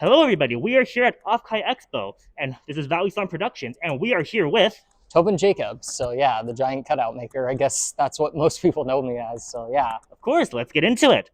Hello, everybody. We are here at Offkai Expo, and this is Val E Song Productions, and we are here with. Tobyn Jacobs. So yeah, the giant cutout maker. I guess that's what most people know me as. So yeah. Of course, let's get into it.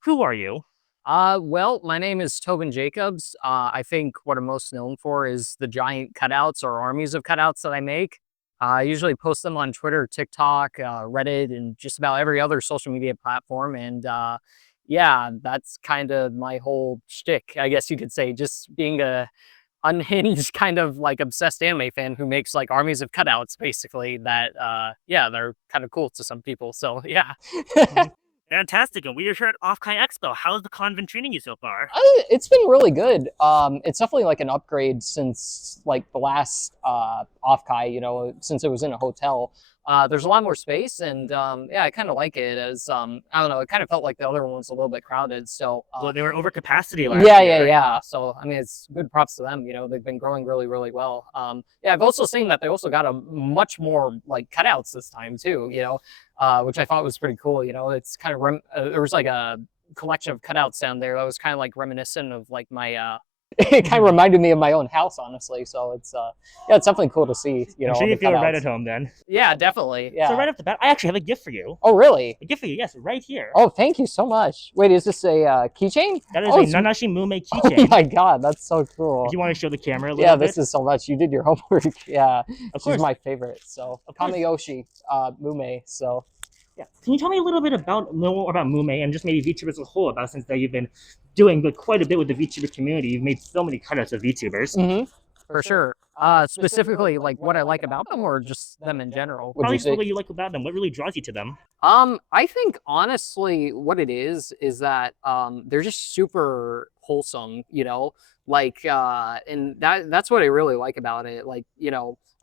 Who are you? Well, my name is Tobyn Jacobs. I think what I'm most known for is the giant cutouts or armies of cutouts that I make. I usually post them on Twitter, TikTok, Reddit, and just about every other social media platform. And yeah, that's kind of my whole shtick, I guess you could say, just being a unhinged kind of like obsessed anime fan who makes like armies of cutouts basically that yeah, they're kind of cool to some people. So yeah. Fantastic, and we are here at Offkai Expo. How's the con been treating you so far? It's been really good. It's definitely like an upgrade since like the last Offkai, since it was in a hotel. There's a lot more space, and yeah, I kind of like it. As I don't know, it kind of felt like the other one was a little bit crowded. So Well, they were over capacity last yeah, year. yeah. So I mean, it's good props to them. They've been growing really, really well. Yeah, I've also seen that they also got a much more like cutouts this time too. Which I thought was pretty cool. It's kind of there was like a collection of cutouts down there that was kind of like reminiscent of like my it kind of reminded me of my own house, honestly. So it's yeah, it's definitely cool to see. I'm sure you feel right at home then. Yeah, definitely. Yeah. So right off the bat, I actually have a gift for you. Oh, really? A gift for you, yes, right here. Oh, thank you so much. Wait, is this a keychain? That is a Nanashi Mume keychain. Oh my god, that's so cool. If you want to show the camera a little bit. Yeah, this is so much. You did your homework. Yeah, of course. She's my favorite. So Kamiyoshi Mume. So. Yeah. Can you tell me a little bit more about Mume and just maybe VTubers as a whole, about since that you've been doing quite a bit with the VTuber community? You've made so many cutouts of VTubers. Mm-hmm. For sure. Specifically, like what I like about them, or just them in general. Probably what you like about them. What really draws you to them? I think honestly, what it is that they're just super wholesome. And that's what I really like about it.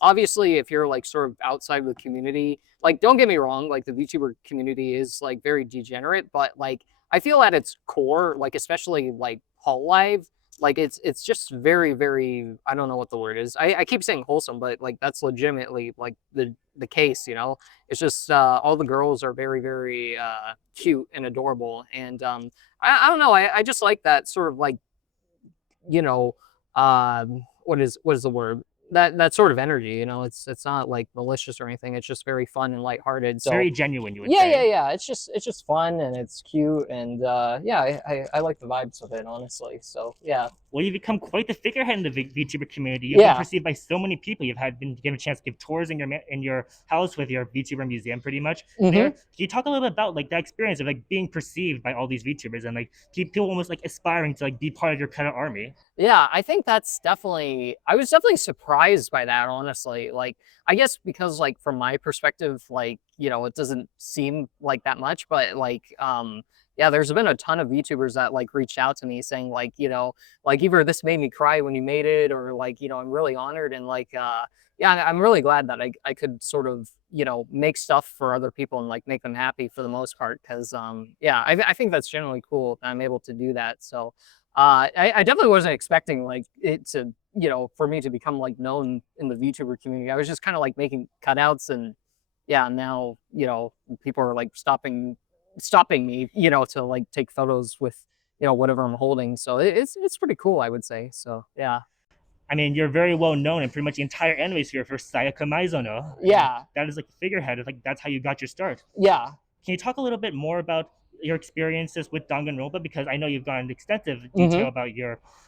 Obviously, if you're like sort of outside of the community, like don't get me wrong, like the VTuber community is like very degenerate, but like I feel at its core, like especially like Hololive, like it's just very, very, I don't know what the word is. I keep saying wholesome, but like that's legitimately like the case. It's just all the girls are very, very cute and adorable, and I don't know, I just like that sort of like, what is the word, that sort of energy. It's not like malicious or anything. It's just very fun and lighthearted. So very genuine, you would say. Yeah. It's just fun, and it's cute, and yeah, I like the vibes of it, honestly. So yeah. Well, you've become quite the figurehead in the VTuber community. You've been perceived by so many people. You've been given a chance to give tours in your house with your VTuber museum, pretty much. Can you talk a little bit about like that experience of like being perceived by all these VTubers and like people almost like aspiring to like be part of your kind of army? Yeah, I think that's definitely, I was definitely surprised by that, honestly. Like, I guess because like from my perspective, like, it doesn't seem like that much, but like, yeah, there's been a ton of VTubers that like reached out to me saying like, like either this made me cry when you made it, or like, I'm really honored. And like, yeah, I'm really glad that I could sort of, make stuff for other people and like make them happy for the most part. Cause yeah, I think that's generally cool that I'm able to do that. So I definitely wasn't expecting like it to, for me to become like known in the VTuber community. I was just kind of like making cutouts, and yeah, now, people are like stopping me, to like take photos with, whatever I'm holding. So it's pretty cool, I would say. So yeah. I mean, you're very well known in pretty much the entire anime sphere for Sayaka Maizono. Yeah. That is like the figurehead. Like that's how you got your start. Yeah. Can you talk a little bit more about your experiences with Danganronpa, because I know you've gone into extensive detail about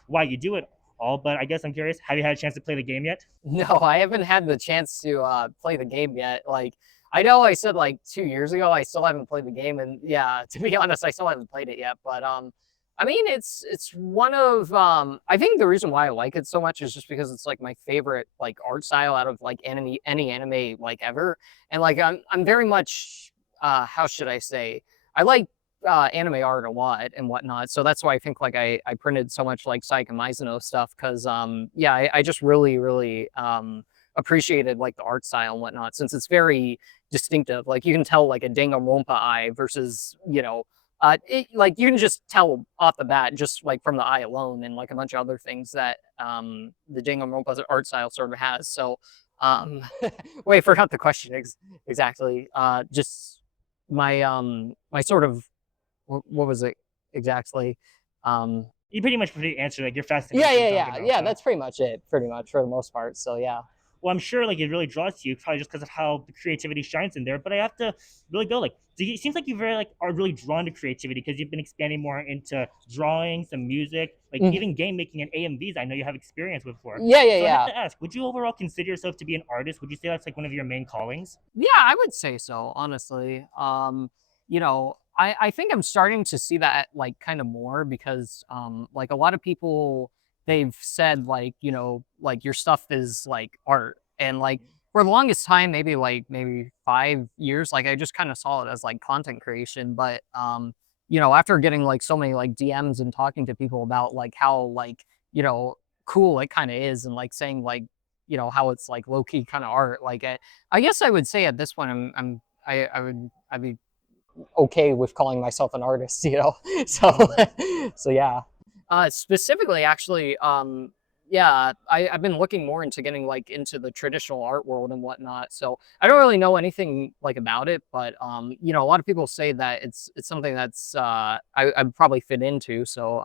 why you do it all, but I guess I'm curious, have you had a chance to play the game yet? No, I haven't had the chance to play the game yet. Like, I know I said like 2 years ago I still haven't played the game, and yeah, to be honest, I still haven't played it yet. But I mean, it's one of I think the reason why I like it so much is just because it's like my favorite like art style out of like any anime like ever. And like I'm very much how should I say, I like anime art a lot and whatnot. So that's why I think like I printed so much like Sayaka Maizono stuff, because yeah, I just really, really appreciated like the art style and whatnot, since it's very distinctive. Like you can tell like a Danganronpa eye versus, like you can just tell off the bat just like from the eye alone, and like a bunch of other things that the Danganronpa art style sort of has. So wait, forgot the question exactly. Just my sort of what was it exactly? Um, You pretty much answered like your yeah, fascination yeah, with talking yeah, about yeah. that. That's pretty much it, pretty much for the most part. So yeah. Well, I'm sure like it really draws to you probably just because of how the creativity shines in there. But I have to really go like, it seems like you very like are really drawn to creativity because you've been expanding more into drawing, some music, like Mhm. even game making and AMVs. I know you have experience with before. Yeah, yeah, So I have yeah. to ask, would you overall consider yourself to be an artist? Would you say that's like one of your main callings? Yeah, I would say so, honestly. I think I'm starting to see that like kind of more because like a lot of people they've said like, like your stuff is like art. And like for the longest time, maybe 5 years, like I just kind of saw it as like content creation. But after getting like so many like DMs and talking to people about like how like, you know, cool it kind of is and like saying like, how it's like low key kind of art. Like I guess I would say at this point I'd be okay with calling myself an artist, So so yeah. Specifically, actually, yeah, I've been looking more into getting like into the traditional art world and whatnot. So I don't really know anything like about it, but a lot of people say that it's something that's I'd probably fit into. So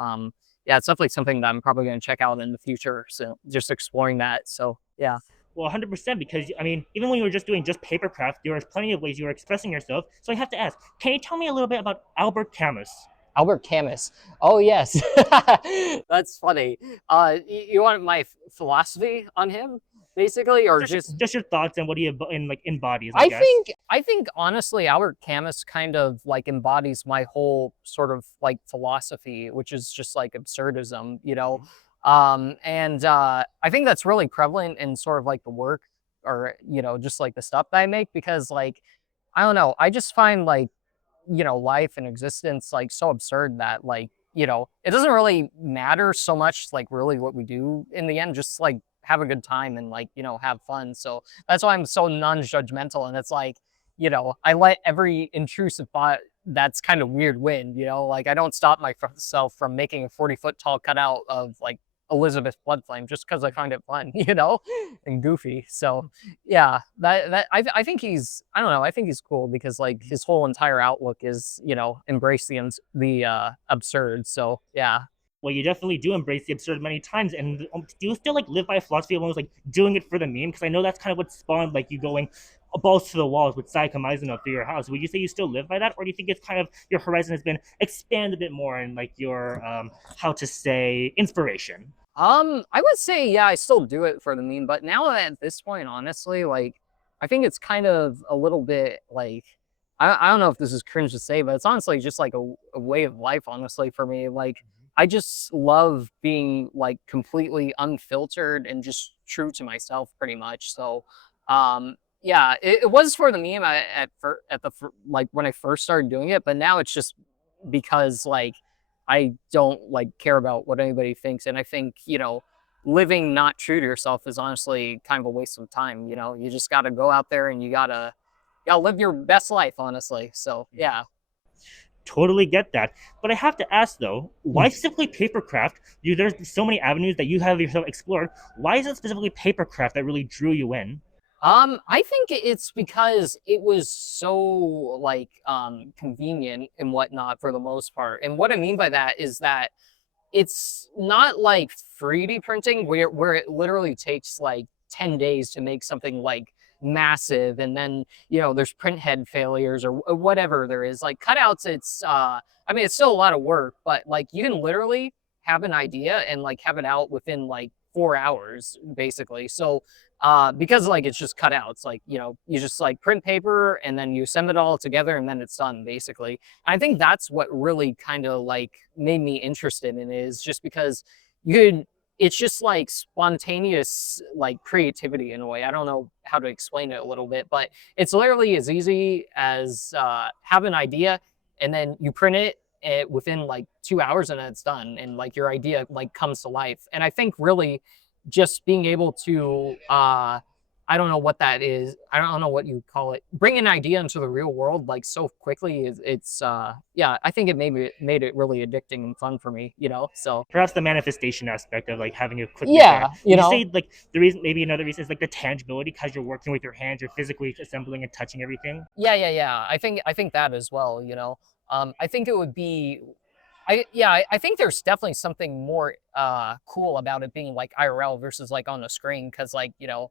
yeah, it's definitely something that I'm probably going to check out in the future. So just exploring that. So yeah. Well, 100% because I mean, even when you were just doing just papercraft, there was plenty of ways you were expressing yourself. So I have to ask, can you tell me a little bit about Albert Camus? Albert Camus. Oh yes, that's funny. You want my philosophy on him, basically, or just? Just your thoughts and what he like embodies, I I guess. think I think honestly, Albert Camus kind of like embodies my whole sort of like philosophy, which is just like absurdism. And I think that's really prevalent in sort of like the work or just like the stuff that I make because like I don't know, I just find like life and existence like so absurd that like, it doesn't really matter so much like really what we do in the end, just like have a good time and like, have fun. So that's why I'm so non-judgmental. And it's like, I let every intrusive thought that's kind of weird win, like I don't stop myself from making a 40-foot tall cutout of like Elizabeth Bloodflame just because I find it fun, and goofy. So yeah, I think I don't know, I think he's cool because like his whole entire outlook is embrace the absurd. So yeah. Well, you definitely do embrace the absurd many times. And do you still like live by a philosophy of almost like doing it for the meme? Because I know that's kind of what spawned like you going balls to the walls with Sayaka Mizuno through your house. Would you say you still live by that, or do you think it's kind of your horizon has been expanded a bit more in like your how to say inspiration? I would say yeah, I still do it for the meme, but now at this point, honestly, like I think it's kind of a little bit like I don't know if this is cringe to say, but it's honestly just like a way of life, honestly, for me. Like I just love being like completely unfiltered and just true to myself pretty much. So yeah, it was for the meme like when I first started doing it, but now it's just because like I don't like care about what anybody thinks. And I think, living not true to yourself is honestly kind of a waste of time. You just got to go out there and you gotta live your best life, honestly. So yeah. Totally get that. But I have to ask though, why specifically papercraft? There's so many avenues that you have yourself explored. Why is it specifically papercraft that really drew you in? I think it's because it was so like convenient and whatnot for the most part. And what I mean by that is that it's not like 3D printing where it literally takes like 10 days to make something like massive and then there's print head failures or whatever there is. Like cutouts, I mean it's still a lot of work, but like you can literally have an idea and like have it out within like 4 hours basically. So because like it's just cutouts, like you just like print paper and then you send it all together and then it's done basically. I think that's what really kind of like made me interested in it is just because you could it's just like spontaneous like creativity in a way. I don't know how to explain it a little bit, but it's literally as easy as have an idea and then you print it within like 2 hours and then it's done and like your idea like comes to life. And I think really just being able to I don't know what that is. I don't know what you call it. Bring an idea into the real world like so quickly it's yeah, I think it made it really addicting and fun for me, you know. So Perhaps the manifestation aspect of like having it quickly there. yeah, you Would you know. say like the reason, maybe another reason is like the tangibility because you're working with your hands, you're physically assembling and touching everything? Yeah. I think that as well, you know. I think it would be I think there's definitely something more cool about it being like IRL versus like on the screen because like, you know,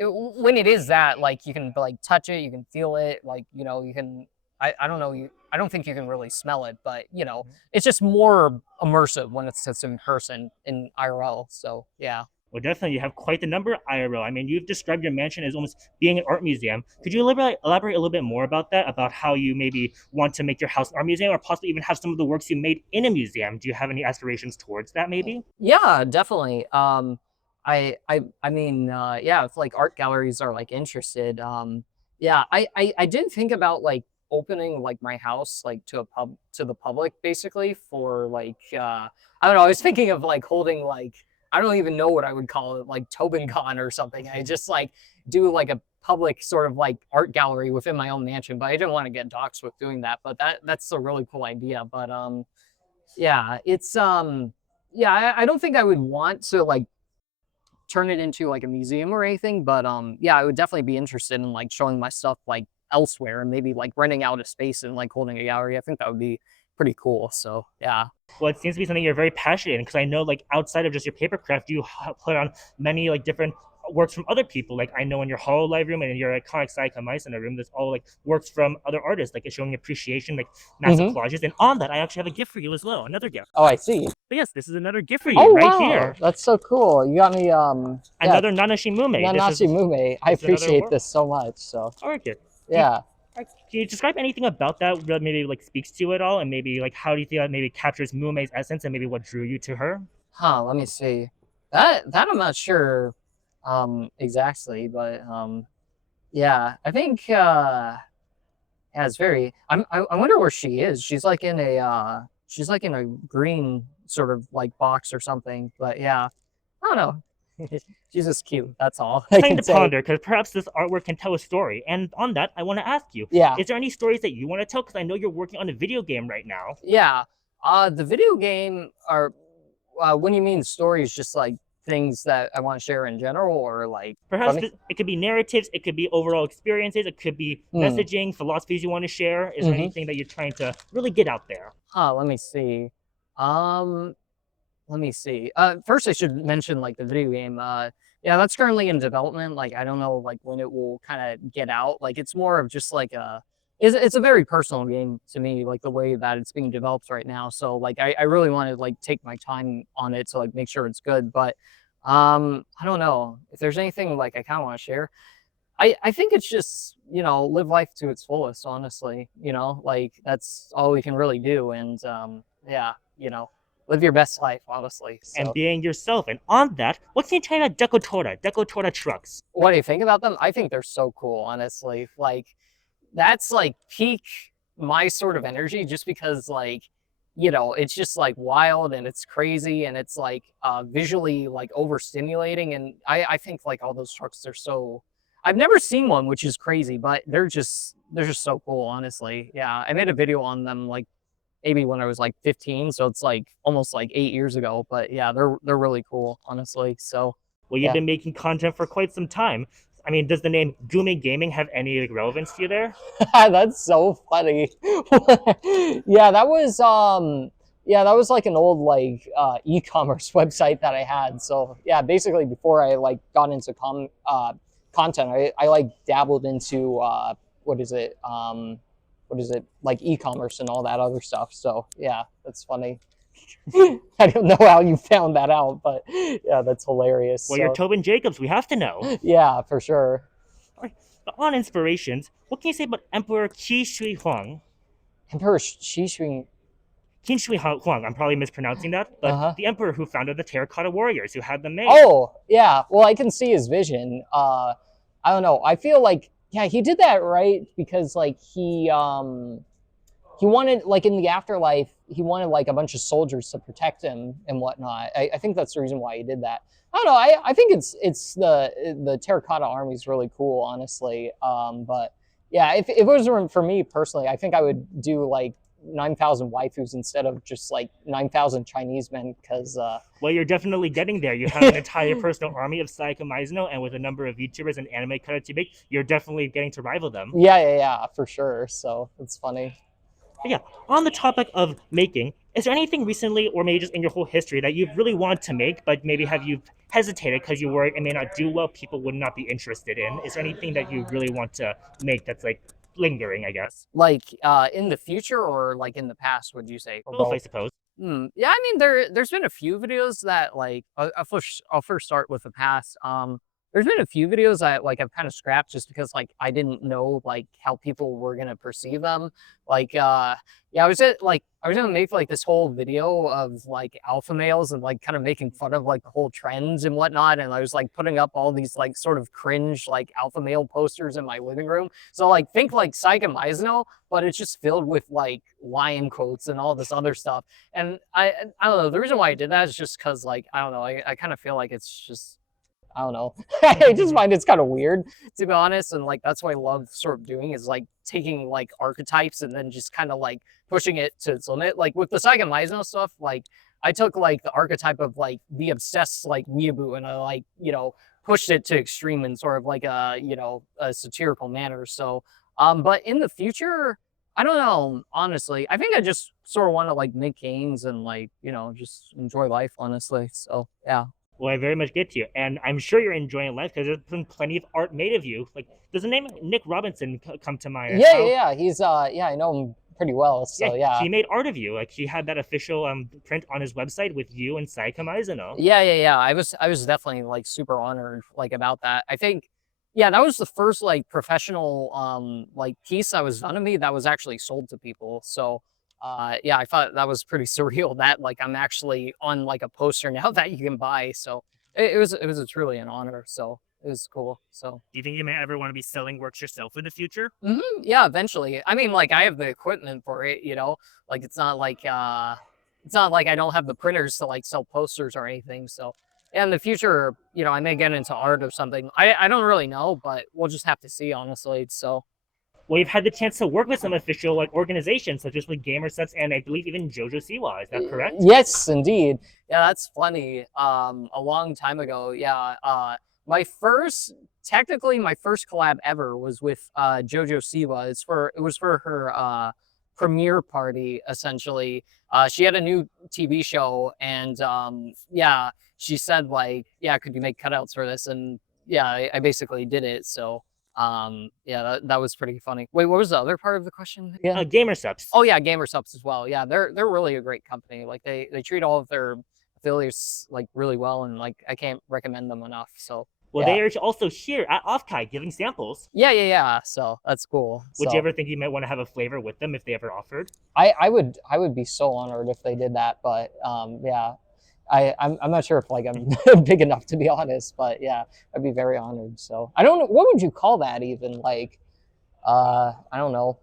when it is that like you can like touch it, you can feel it, like, you know, you can I don't know, I don't think you can really smell it, but you know, it's just more immersive when it's just in person in IRL. So yeah. Well, definitely, you have quite the number IRL. I mean, you've described your mansion as almost being an art museum. Could you elaborate a little bit more about that? About how you maybe want to make your house an art museum, or possibly even have some of the works you made in a museum? Do you have any aspirations towards that? Maybe. Yeah, definitely. I mean, yeah, if like art galleries are like interested, yeah, I did think about like opening like my house like to the public basically for like I don't know. I was thinking of like holding like I don't even know what I would call it, like Tobyn Con or something. I just like do like a public sort of like art gallery within my own mansion, but I didn't want to get doxxed with doing that. But that's a really cool idea. But yeah, it's yeah, I don't think I would want to like turn it into like a museum or anything, but yeah, I would definitely be interested in like showing my stuff like elsewhere and maybe like renting out a space and like holding a gallery. I think that would be pretty cool. So yeah. Well, it seems to be something you're very passionate in because I know, like, outside of just your paper craft, you put on many like different works from other people. Like I know in your Hololive room and in your iconic Sayaka Maison room, there's all like works from other artists, like it's showing appreciation, like massive Hmm. collages. And on that, I actually have a gift for you as well, another gift. Oh, I see. But yes, this is another gift for you Oh right wow, here. that's so cool. You got me yeah, Another Nanashi Mume. Nanashi Mume. I This is another appreciate work. this so much. So Art gift. yeah. Can you describe anything about that that maybe like speaks to you at all, and maybe like how do you feel that maybe captures Mume's essence and maybe what drew you to her? Huh, let me see. That I'm not sure exactly, but yeah, I think yeah, it's very I wonder where she is. She's like in a green sort of like box or something. But yeah, I don't know. She's just cute. That's all I Something can to say. ponder because perhaps this artwork can tell a story. And on that, I want to ask you: Yeah. is there any stories that you want to tell? Because I know you're working on a video game right now. Yeah. The video game are when you mean stories, just like things that I want to share in general or like Perhaps funny. it could be narratives, it could be overall experiences, it could be Hmm. messaging, philosophies you want to share. Is there Mm-hmm. anything that you're trying to really get out there? Let me see. Um Let me see. First I should mention like the video game. Yeah, that's currently in development. Like I don't know like when it will kind of get out. Like it's more of just like it's a very personal game to me, like the way that it's being developed right now. So like I really want to like take my time on it to like make sure it's good. But I don't know if there's anything like I kind of want to share. I think it's just, you know, live life to its fullest, honestly. You know, like that's all we can really do. And yeah, you know, live your best life, honestly. And So being yourself. And on that, what can you tell me about Decotora trucks? what do you think about them? I think they're so cool, honestly. Like that's like peak my sort of energy just because like, you know, it's just like wild and it's crazy and it's like visually like overstimulating. And I think like all those trucks are so I've never seen one, which is crazy, but they're just so cool, honestly. Yeah. I made a video on them like maybe when I was like 15. So it's like almost like 8 years ago. But yeah, they're really cool, honestly. So Well, you've yeah. been making content for quite some time. I mean, does the name Gume Gaming have any like, relevance to you there? That's so funny. Yeah, that was like an old like e-commerce website that I had. So yeah, basically before I like got into content, I like dabbled into what is it? What is it? Like e-commerce and all that other stuff. So yeah, that's funny. I don't know how you found that out, but yeah, that's hilarious. Well, you're So Tobin Jacobs. We have to know. yeah, for sure. All right. But on inspirations, what can you say about Emperor Qi Shi Huang? Emperor Shishing. Qin Shi Huang, I'm probably mispronouncing that, but Uh-huh. the emperor who founded the Terracotta Warriors, who had them made. Oh, yeah. Well, I can see his vision. I don't know. I feel like yeah, he did that right because like he he wanted, like, in the afterlife, he wanted like a bunch of soldiers to protect him and whatnot. I think that's the reason why he did that. I don't know. I think it's the terracotta army is really cool, honestly. But yeah, if it was for me personally, I think I would do like 9,000 waifus instead of just like 9,000 Chinese men, because well, you're definitely getting there. You have an entire personal army of Sayaka Mizuno, and with a number of VTubers and anime credits you make, you're definitely getting to rival them. Yeah, for sure. So it's funny. But yeah, on the topic of making, is there anything recently, or maybe just in your whole history, that you really want to make, but maybe have you hesitated because you worried it may not do well, people would not be interested in? Is there anything that you really want to make that's like lingering, I guess? Like in the future or like in the past, would you say? Or Both, I suppose. Yeah, I mean there's been a few videos that like I'll first start with the past. There's been a few videos that like I've kind of scrapped just because like I didn't know like how people were gonna perceive them. Like yeah, I was gonna make like this whole video of like alpha males and like kind of making fun of like the whole trends and whatnot, and I was like putting up all these like sort of cringe like alpha male posters in my living room. So like think like Saiga Mizuno, but it's just filled with like lion quotes and all this other stuff. And I don't know, the reason why I did that is just because like I don't know, I kind of feel like it's just I don't know. I just find it's kind of weird, to be honest. And like, that's what I love sort of doing is like taking like archetypes and then just kind of like pushing it to its limit. Like with the Saiga Mizuno stuff, like I took like the archetype of like the obsessed like weeaboo and I like, you know, pushed it to extreme in sort of like a, you know, a satirical manner. So, but in the future, I don't know, honestly. I think I just sort of want to like make games and like, you know, just enjoy life, honestly. So, yeah. Well, I very much get you, and I'm sure you're enjoying life because there's been plenty of art made of you. Like, does the name Nick Robinson come to mind? Yeah. He's yeah, I know him pretty well. So yeah. He made art of you. Like, he had that official print on his website with you and Sayaka Mizuno. Yeah. I was definitely like super honored like about that. I think yeah, that was the first like professional like piece that was done of me that was actually sold to people. So yeah, I thought that was pretty surreal that like I'm actually on like a poster now that you can buy. So it was truly an honor. So it was cool. So do you think you may ever want to be selling works yourself in the future? Yeah, eventually. I mean, like I have the equipment for it, you know, like it's not like I don't have the printers to like sell posters or anything. So yeah, in the future, you know, I may get into art or something. I don't really know, but we'll just have to see, honestly. So well, you've had the chance to work with some official like organizations such as like Gamer Subs and I believe even JoJo Siwa. Is that correct? Yes, indeed. Yeah, that's funny. A long time ago, yeah. Technically my first collab ever was with JoJo Siwa. It was for her premiere party, essentially. She had a new TV show and yeah, she said like, yeah, could you make cutouts for this? And yeah, I basically did it. So yeah, that was pretty funny. Wait, what was the other part of the question? Yeah, Gamer Subs. Oh yeah, Gamer Subs as well. Yeah, they're really a great company. Like they treat all of their affiliates like really well, and like I can't recommend them enough. So well, yeah. They are also here at Offkai giving samples. Yeah. So that's cool. Would you ever think you might want to have a flavor with them if they ever offered? I would be so honored if they did that. But yeah, I'm not sure if like I'm big enough to be honest. But yeah, I'd be very honored. So I don't know, what would you call that even? Like I don't know.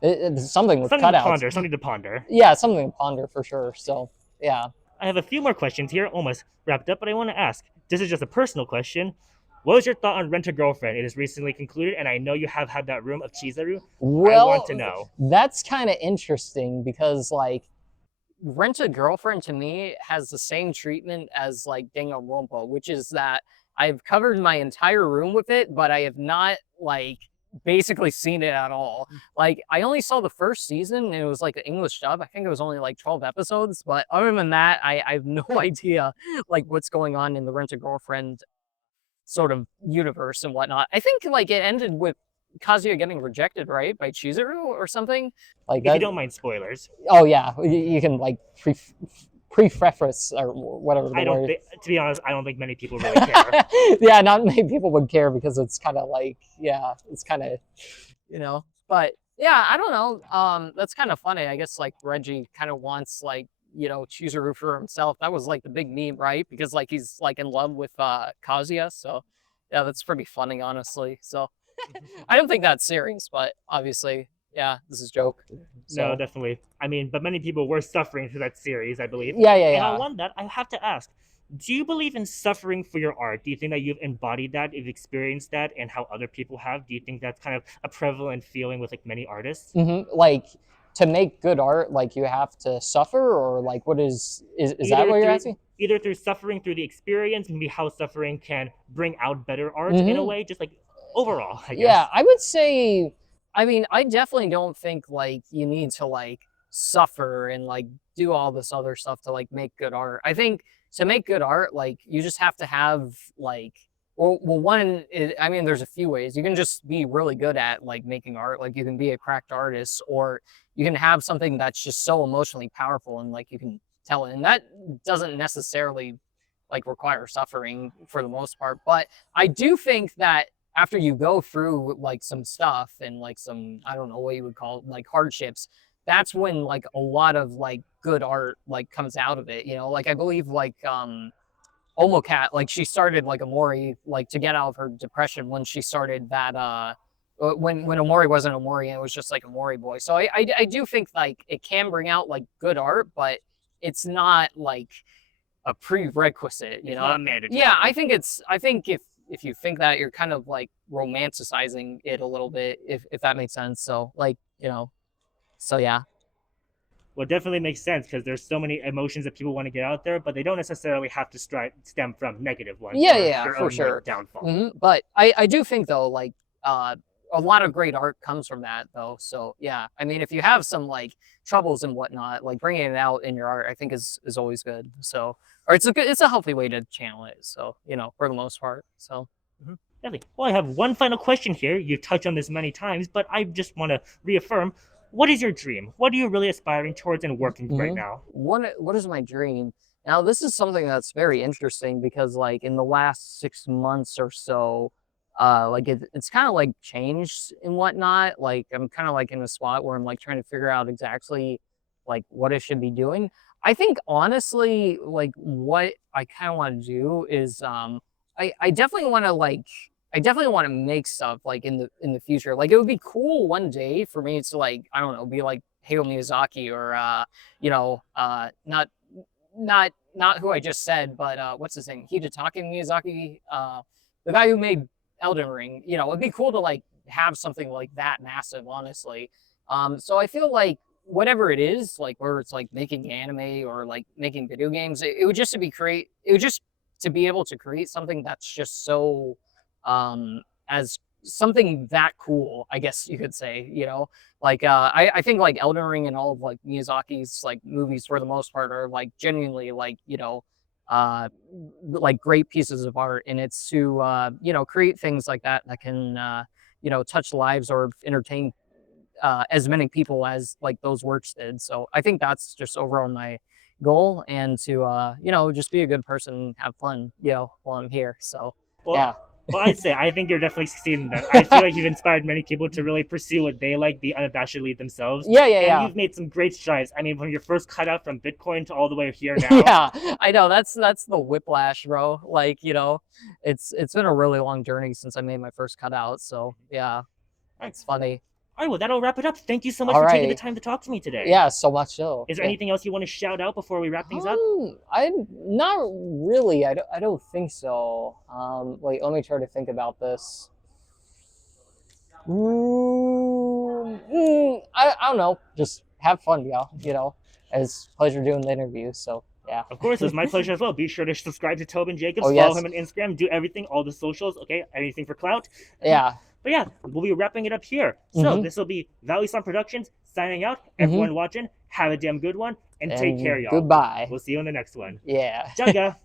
It's something with cutouts. Something to ponder. Yeah, something to ponder for sure. So yeah. I have a few more questions here, almost wrapped up, but I want to ask. This is just a personal question. What was your thought on Rent a Girlfriend? It is recently concluded, and I know you have had that room of Chizaru. Well, I want to know. That's kind of interesting because, like, Rent a Girlfriend to me has the same treatment as, like, Danganronpa, which is that I've covered my entire room with it, but I have not, like, basically seen it at all. Like, I only saw the first season, and it was, like, an English dub. I think it was only, like, 12 episodes, but other than that, I have no idea, like, what's going on in the Rent a Girlfriend sort of universe and whatnot. I think like it ended with Kazuya getting rejected, right, by Chizuru or something. Like if you don't mind spoilers. Oh yeah, you can like preface or whatever. To be honest, I don't think many people really care. Yeah, not many people would care because it's kind of like it's kind of But yeah, I don't know. That's kind of funny. I guess like Reggie kind of wants like Chizuru for himself. That was like the big meme, right? Because like he's like in love with Kazuya. So yeah, that's pretty funny, honestly. So I don't think that's serious, but obviously, Yeah, this is a joke. No, So definitely. I mean, but many people were suffering through that series, I believe. yeah, yeah, And yeah. on that, I have to ask, do you believe in suffering for your art? Do you think that you've embodied that, you've experienced that, and how other people have? Do you think that's kind of a prevalent feeling with like many artists? Like to make good art, like you have to suffer, or like what is that Either what you're through asking? either through suffering through the experience, maybe how suffering can bring out better art in a hmm way, just like overall, I Yeah, guess. I would say, I mean, I definitely don't think like you need to like suffer and like do all this other stuff to like make good art. I think to make good art, like you just have to have like, one, I mean, there's a few ways. You can just be really good at like making art. Like you can be a cracked artist, or you can have something that's just so emotionally powerful and like you can tell it. And that doesn't necessarily like require suffering for the most part. But I do think that after you go through like some stuff and like some, I don't know what you would call it, like hardships, that's when like a lot of like good art like comes out of it. Like I believe like Omocat, like she started like Amori like to get out of her depression when she started that when Amori wasn't Amori and it was just like Amori boy. So I do think like it can bring out like good art, but it's not like a prerequisite, It's not mandatory. Yeah, I think if you think that, you're kind of like romanticizing it a little bit, if that makes sense. So like, so yeah. Well, it definitely makes sense because there's so many emotions that people want to get out there, but they don't necessarily have to stem from negative ones Yeah, or yeah, their for own like sure. downfall. But I do think though, like a lot of great art comes from that though. So yeah, I mean, if you have some like troubles and whatnot, like bringing it out in your art, I think is always good. So, or it's a healthy way to channel it. So for the most part. So. Definitely. Well, I have one final question here. You've touched on this many times, but I just want to reaffirm: what is your dream? What are you really aspiring towards and working right now? What is my dream? Now, this is something that's very interesting because, like, in the last 6 months or so, like it's kind of like changed and whatnot. Like, I'm kind of like in a spot where I'm like trying to figure out exactly like what I should be doing. I think honestly, like what I kind of want to do is, I definitely want to I definitely want to make stuff like in the future. Like it would be cool one day for me to like, I don't know, be like Hayao Miyazaki or not who I just said, but what's his name? Hidetaka Miyazaki, the guy who made Elden Ring. It'd be cool to like have something like that massive, honestly. So I feel like whatever it is, like whether it's like making anime or like making video games, it would just it would just to be able to create something that's just so as something that cool, I guess you could say, like I think like Elden Ring and all of like Miyazaki's like movies for the most part are like genuinely like uh like great pieces of art, and it's to create things like that can touch lives or entertain as many people as like those works did. So I think that's just overall my goal, and to just be a good person, have fun while I'm here. So Well, yeah. well, I'd say I think you're definitely succeeding in that. I feel like you've inspired many people to really pursue what they like, be unabashedly themselves. Yeah, yeah, And yeah. you've made some great strides. I mean, from your first cutout from Bitcoin to all the way here now. Yeah, I know that's the whiplash, bro. Like, it's been a really long journey since I made my first cutout. So yeah, All right. it's funny. All right, well, that'll wrap it up. Thank you so much All for taking the right. time to talk to me today. Yeah, so much so. Is there Yeah. anything else you want to shout out before we wrap things up? I not really. I don't think so. Wait, let me try to think about this. I don't know. Just have fun, y'all. It's a pleasure doing the interview. So yeah. Of course, it was my pleasure as well. Be sure to subscribe to Tobin Jacobs, Oh follow yes. him on Instagram, do everything, all the socials, okay? Anything for clout. Yeah. But yeah, we'll be wrapping it up here. So this will be Val E Song Productions signing out. Everyone watching, have a damn good one, and take care, y'all. Goodbye. We'll see you in the next one. Yeah. Ciao,